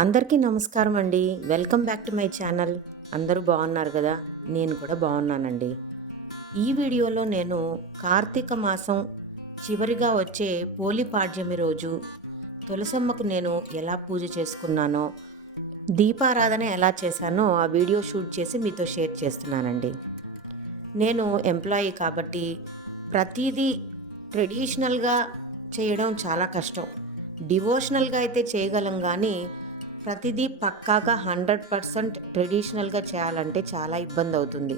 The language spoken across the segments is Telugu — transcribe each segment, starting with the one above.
అందరికీ నమస్కారం అండి welcome back to my channel. అందరూ బాగున్నారు కదా? నేను కూడా బాగున్నానండి. ఈ వీడియోలో నేను కార్తీక మాసం చివరిగా వచ్చే పోలి పాడ్యమి రోజు తులసమ్మకు నేను ఎలా పూజ చేసుకున్నానో దీపారాధన ఎలా చేశానో ఆ వీడియో షూట్ చేసి మీతో షేర్ చేస్తున్నానండి. నేను ఎంప్లాయీ కాబట్టి ప్రతిదీ ట్రెడిషనల్గా చేయడం చాలా కష్టం. డివోషనల్గా అయితే చేయగలం కానీ ప్రతిదీ పక్కాగా హండ్రెడ్ పర్సెంట్ ట్రెడిషనల్గా చేయాలంటే చాలా ఇబ్బంది అవుతుంది.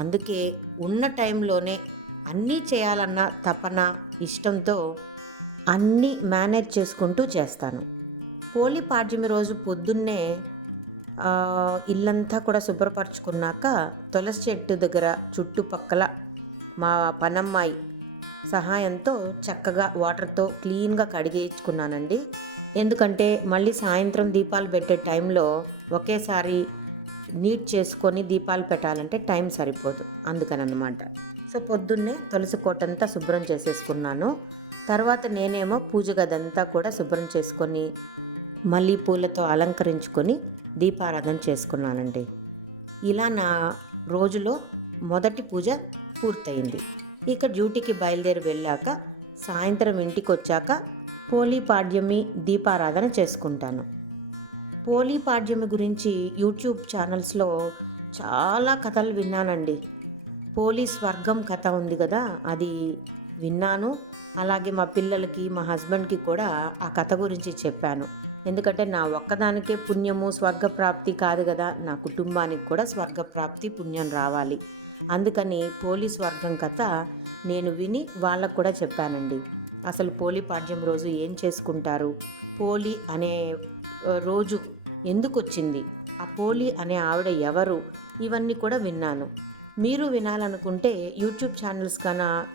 అందుకే ఉన్న టైంలోనే అన్నీ చేయాలన్న తపన ఇష్టంతో అన్నీ మేనేజ్ చేసుకుంటూ చేస్తాను. హోలీ పాడ్యమి రోజు పొద్దున్నే ఇల్లంతా కూడా శుభ్రపరచుకున్నాక తులసి చెట్టు దగ్గర చుట్టుపక్కల మా పనమ్మాయి సహాయంతో చక్కగా వాటర్తో క్లీన్గా కడిగేయించుకున్నానండి ఎందుకంటే మళ్ళీ సాయంత్రం దీపాలు పెట్టే టైంలో ఒకేసారి నీట్ చేసుకొని దీపాలు పెట్టాలంటే టైం సరిపోదు అందుకనమాట సో పొద్దున్నే తులసి కోటంతా శుభ్రం చేసేసుకున్నాను. తర్వాత నేనేమో పూజ గదంతా కూడా శుభ్రం చేసుకొని మళ్ళీ పూలతో అలంకరించుకొని దీపారాధన చేసుకున్నానండి. ఇలా నా రోజులో మొదటి పూజ పూర్తయింది. ఇక డ్యూటీకి బయలుదేరి వెళ్ళాక సాయంత్రం ఇంటికి వచ్చాక పోలీ పాడ్యమి దీపారాధన చేసుకుంటాను. పోలీ పాడ్యమి గురించి యూట్యూబ్ ఛానల్స్లో చాలా కథలు విన్నానండి. పోలీ స్వర్గం కథ ఉంది కదా అది విన్నాను. అలాగే మా పిల్లలకి మా హస్బెండ్కి కూడా ఆ కథ గురించి చెప్పాను. ఎందుకంటే నా ఒక్కదానికే పుణ్యము స్వర్గప్రాప్తి కాదు కదా నా కుటుంబానికి కూడా స్వర్గప్రాప్తి పుణ్యం రావాలి. అందుకని పోలీస్ వర్గం కథ నేను విని వాళ్ళకు కూడా చెప్పానండి. అసలు పోలీ పాడ్యం రోజు ఏం చేసుకుంటారు? పోలీ అనే రోజు ఎందుకు వచ్చింది ఆ పోలీ అనే ఆవిడ ఎవరు? ఇవన్నీ కూడా విన్నాను. మీరు వినాలనుకుంటే యూట్యూబ్ ఛానల్స్ కన్నా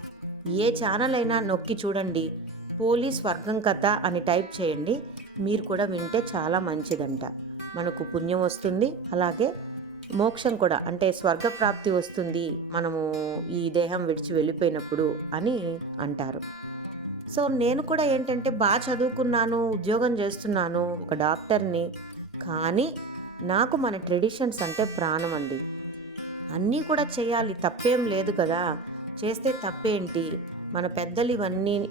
ఏ ఛానల్ అయినా నొక్కి చూడండి. పోలీస్ వర్గం కథ అని టైప్ చేయండి. మీరు కూడా వింటే చాలా మంచిదంట. మనకు పుణ్యం వస్తుంది. అలాగే మోక్షం కూడా అంటే స్వర్గప్రాప్తి వస్తుంది మనము ఈ దేహం విడిచి వెళ్ళిపోయినప్పుడు అని అంటారు. సో నేను కూడా ఏంటంటే బాగా చదువుకున్నాను ఉద్యోగం చేస్తున్నాను ఒక డాక్టర్ని కానీ నాకు మన ట్రెడిషన్స్ అంటే ప్రాణం అండి. అన్నీ కూడా చేయాలి తప్పేం లేదు కదా. చేస్తే తప్పేంటి? మన పెద్దలు ఇవన్నీ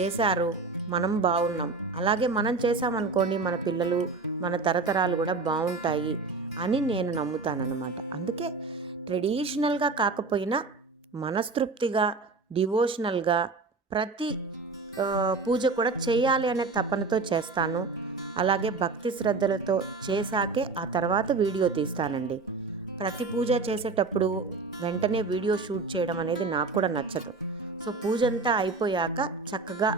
చేశారు మనం బాగున్నాం. అలాగే మనం చేసామనుకోండి మన పిల్లలు మన తరతరాలు కూడా బాగుంటాయి. అని నేను నమ్ముతానన్నమాట. అందుకే ట్రెడిషనల్గా కాకపోయినా మనస్తృప్తిగా డివోషనల్గా ప్రతి పూజ కూడా చేయాలి అనే తపనతో చేస్తాను. అలాగే భక్తి శ్రద్ధలతో చేశాకే ఆ తర్వాత వీడియో తీస్తానండి. ప్రతి పూజ చేసేటప్పుడు వెంటనే వీడియో షూట్ చేయడం అనేది నాకు కూడా నచ్చదు. సో పూజ అంతా అయిపోయాక చక్కగా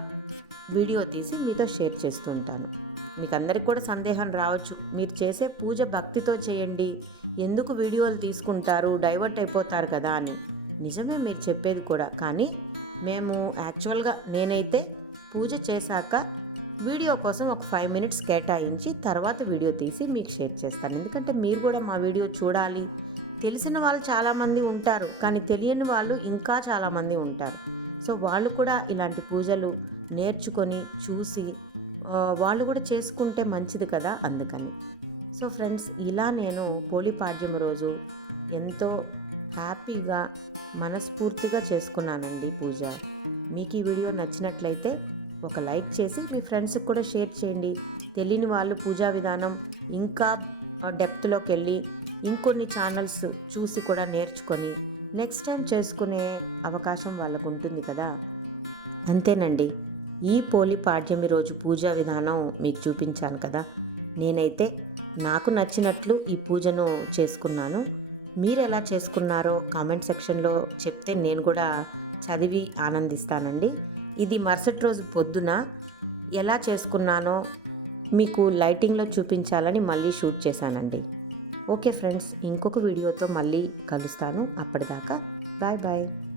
వీడియో తీసి మీతో షేర్ చేస్తుంటాను మీకు అందరికి కూడా సందేహం రావచ్చు. మీరు చేసే పూజ భక్తితో చేయండి. ఎందుకు వీడియోలు తీసుకుంటారు? డైవర్ట్ అయిపోతారు కదా అని. నిజమే మీరు చెప్పేది కూడా. కానీ మేము యాక్చువల్గా నేనైతే పూజ చేశాక వీడియో కోసం ఒక ఫైవ్ మినిట్స్ కేటాయించి తర్వాత వీడియో తీసి మీకు షేర్ చేస్తాను. ఎందుకంటే మీరు కూడా మా వీడియో చూడాలి. తెలిసిన వాళ్ళు చాలామంది ఉంటారు. కానీ తెలియని వాళ్ళు ఇంకా చాలామంది ఉంటారు. సో వాళ్ళు కూడా ఇలాంటి పూజలు నేర్చుకొని చూసి వాళ్ళు కూడా చేసుకుంటే మంచిది కదా అందుకని. సో ఫ్రెండ్స్ ఇలా నేను హోలీ పాడ్యం రోజు ఎంతో హ్యాపీగా మనస్ఫూర్తిగా చేసుకున్నానండి పూజ. మీకు ఈ వీడియో నచ్చినట్లయితే ఒక లైక్ చేసి మీ ఫ్రెండ్స్కి కూడా షేర్ చేయండి. తెలియని వాళ్ళు పూజా విధానం ఇంకా డెప్త్లోకి వెళ్ళి ఇంకొన్ని ఛానల్స్ చూసి కూడా నేర్చుకొని నెక్స్ట్ టైం చేసుకునే అవకాశం వాళ్ళకు ఉంటుంది కదా. అంతేనండి. ఈ పోలి పాఠ్యమి రోజు పూజా విధానం మీకు చూపించాను కదా. నేనైతే నాకు నచ్చినట్లు ఈ పూజను చేసుకున్నాను. మీరు ఎలా చేసుకున్నారో కామెంట్ సెక్షన్లో చెప్తే నేను కూడా చదివి ఆనందిస్తానండి. ఇది మరుసటి రోజు పొద్దున ఎలా చేసుకున్నానో మీకు లైటింగ్లో చూపించాలని మళ్ళీ షూట్ చేశానండి. ఓకే ఫ్రెండ్స్ ఇంకొక వీడియోతో మళ్ళీ కలుస్తాను. అప్పటిదాకా బాయ్ బాయ్.